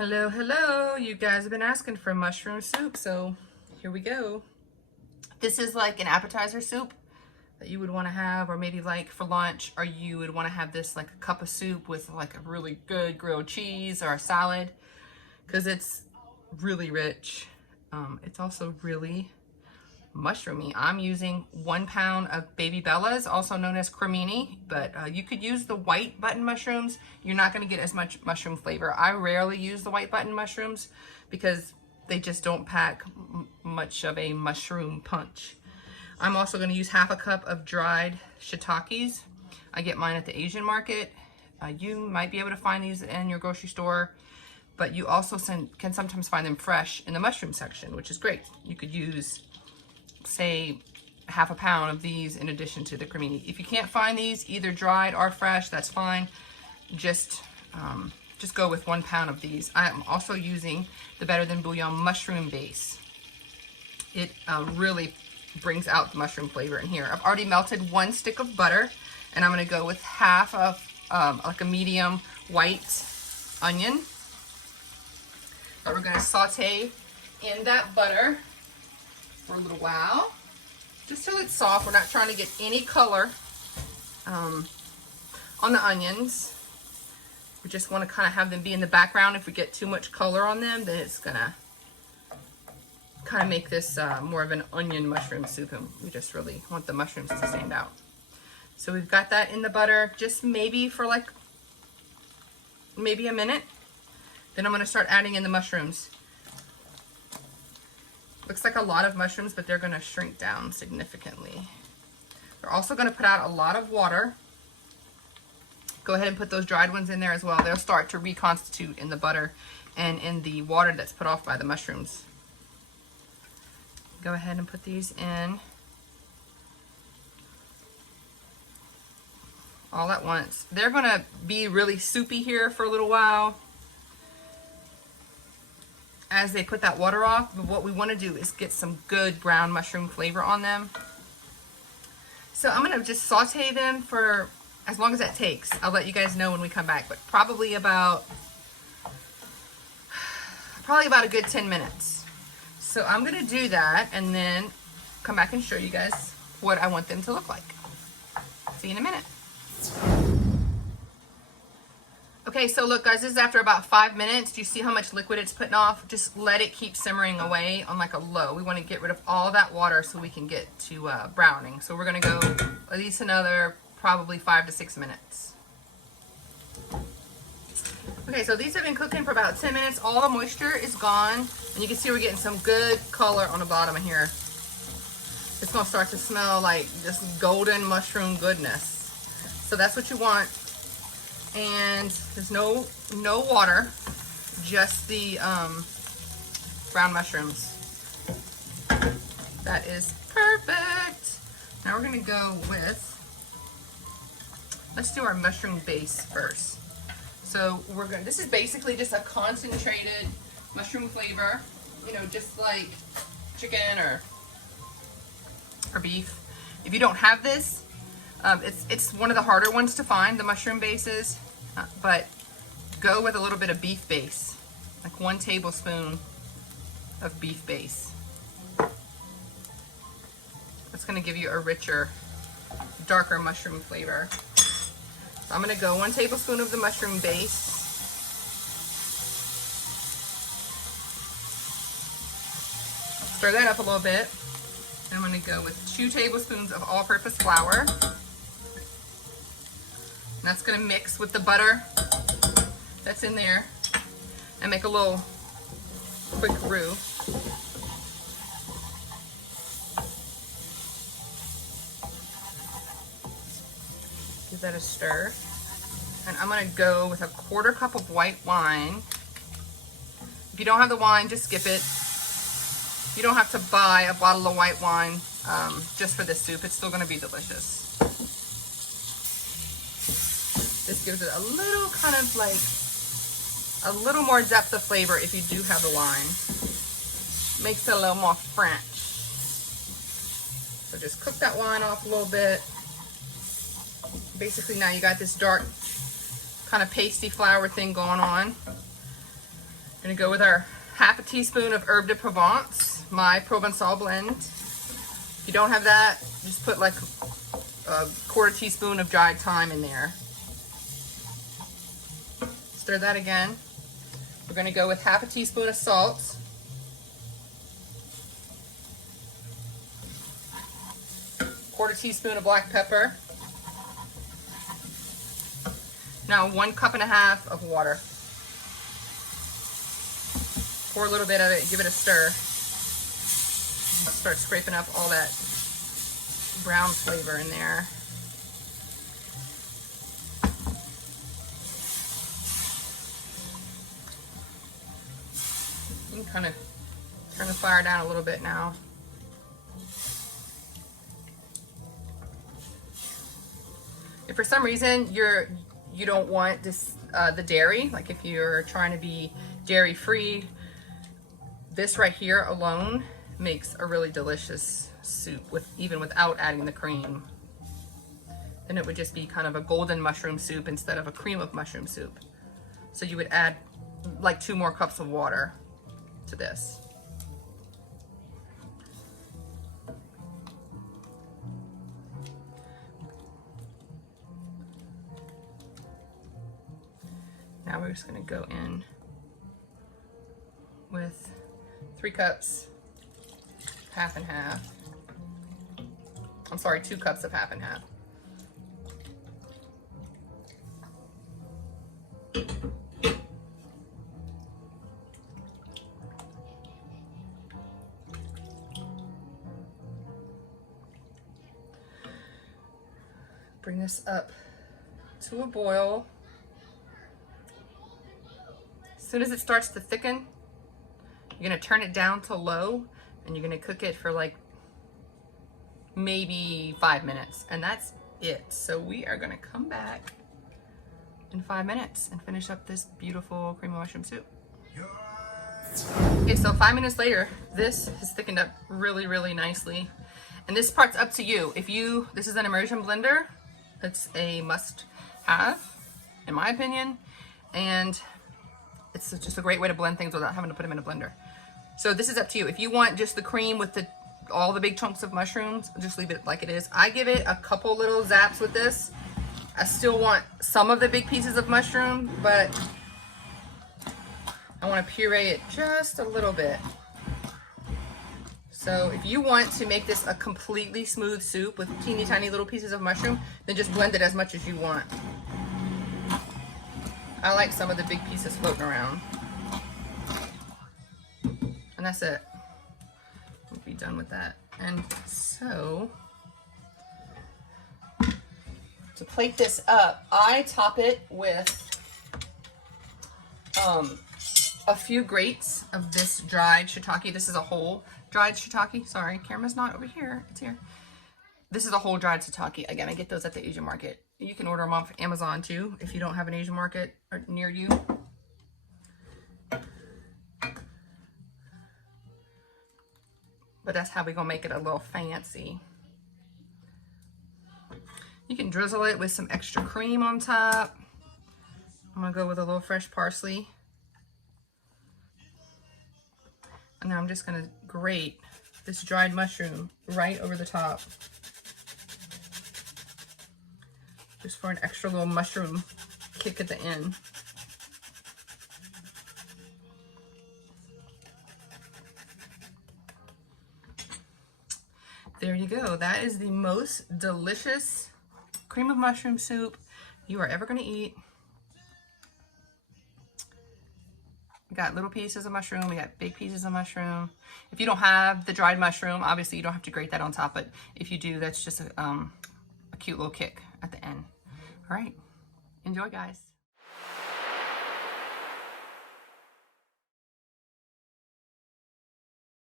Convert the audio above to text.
Hello, hello. You guys have been asking for mushroom soup, so here we go. This is like an appetizer soup that you would want to have, or maybe like for lunch, or you would want to have this like a cup of soup with like a really good grilled cheese or a salad, because it's really rich. It's also really mushroomy. I'm using 1 pound of baby bellas, also known as cremini, but you could use the white button mushrooms. You're not going to get as much mushroom flavor. I rarely use the white button mushrooms because they just don't pack much of a mushroom punch. I'm also going to use half a cup of dried shiitakes. I get mine at the Asian market. You might be able to find these in your grocery store, but you also can sometimes find them fresh in the mushroom section, which is great. You could use, say, half a pound of these in addition to the cremini. If you can't find these, either dried or fresh, that's fine. Just go with 1 pound of these. I am also using the Better Than Bouillon mushroom base. It really brings out the mushroom flavor in here. I've already melted 1 stick of butter, and I'm going to go with half of like a medium white onion that we're going to saute in that butter for a little while, just till it's soft. We're not trying to get any color on the onions. We just want to kind of have them be in the background. If we get too much color on them, then it's gonna kind of make this more of an onion mushroom soup, and we just really want the mushrooms to stand out. So we've got that in the butter, just maybe for like maybe a minute. Then I'm going to start adding in the mushrooms. Looks like a lot of mushrooms, but they're going to shrink down significantly. We're also going to put out a lot of water. Go ahead and put those dried ones in there as well. They'll start to reconstitute in the butter and in the water that's put off by the mushrooms. Go ahead and put these in all at once. They're going to be really soupy here for a little while as they put that water off, but what we want to do is get some good brown mushroom flavor on them. So I'm going to just saute them for as long as that takes. I'll let you guys know when we come back, but probably about a good 10 minutes. So I'm going to do that and then come back and show you guys what I want them to look like. See you in a minute. Okay, so look guys, this is after about 5 minutes. Do you see how much liquid it's putting off? Just let it keep simmering away on like a low. We want to get rid of all that water so we can get to browning. So we're going to go at least another probably 5 to 6 minutes. Okay, so these have been cooking for about 10 minutes. All the moisture is gone, and you can see we're getting some good color on the bottom of here. It's going to start to smell like just golden mushroom goodness. So that's what you want. And there's no water, just the brown mushrooms. That is perfect. Now we're gonna go with, let's do our mushroom base first. So this is basically just a concentrated mushroom flavor, you know, just like chicken or beef. If you don't have this, it's one of the harder ones to find, the mushroom bases, but go with a little bit of beef base, like 1 tablespoon of beef base. That's going to give you a richer, darker mushroom flavor. So I'm going to go 1 tablespoon of the mushroom base. Stir that up a little bit. And I'm going to go with 2 tablespoons of all-purpose flour. And that's going to mix with the butter that's in there and make a little quick roux. Give that a stir. And I'm going to go with a 1/4 cup of white wine. If you don't have the wine, just skip it. You don't have to buy a bottle of white wine just for this soup. It's still going to be delicious. This gives it a little kind of like a little more depth of flavor if you do have the wine. Makes it a little more French. So just cook that wine off a little bit. Basically now you got this dark kind of pasty flour thing going on. We're gonna go with our half a teaspoon of herbe de Provence, my Provençal blend. If you don't have that, just put like a quarter teaspoon of dried thyme in there. Stir that again. We're gonna go with half a teaspoon of salt. Quarter teaspoon of black pepper. Now 1.5 cups of water. Pour a little bit of it, give it a stir. Start scraping up all that brown flavor in there. You can kind of turn the fire down a little bit now. If for some reason you don't want this the dairy, like if you're trying to be dairy free, this right here alone makes a really delicious soup even without adding the cream. Then it would just be kind of a golden mushroom soup instead of a cream of mushroom soup. So you would add like 2 more cups of water to this. Now we're just gonna go in with 3 cups, half and half. I'm sorry, 2 cups of half and half. Bring this up to a boil. As soon as it starts to thicken, you're gonna turn it down to low and you're gonna cook it for like maybe 5 minutes, and that's it. So we are gonna come back in 5 minutes and finish up this beautiful cream of mushroom soup. Okay, so 5 minutes later, this has thickened up really, really nicely. And this part's up to you. This is an immersion blender. It's a must have, in my opinion. And it's just a great way to blend things without having to put them in a blender. So this is up to you. If you want just the cream with all the big chunks of mushrooms, just leave it like it is. I give it a couple little zaps with this. I still want some of the big pieces of mushroom, but I want to puree it just a little bit. So if you want to make this a completely smooth soup with teeny tiny little pieces of mushroom, then just blend it as much as you want. I like some of the big pieces floating around. And that's it. We'll be done with that. And so, to plate this up, I top it with a few grates of this dried shiitake. This is a whole dried shiitake. Sorry, camera's not over here. It's here. This is a whole dried shiitake. Again, I get those at the Asian market. You can order them off Amazon too if you don't have an Asian market near you. But that's how we're gonna make it a little fancy. You can drizzle it with some extra cream on top. I'm gonna go with a little fresh parsley. And now I'm just gonna grate this dried mushroom right over the top. Just for an extra little mushroom kick at the end. There you go. That is the most delicious cream of mushroom soup you are ever gonna eat. We got little pieces of mushroom, we got big pieces of mushroom. If you don't have the dried mushroom, obviously you don't have to grate that on top, but if you do, that's just a cute little kick at the end. All right, enjoy guys.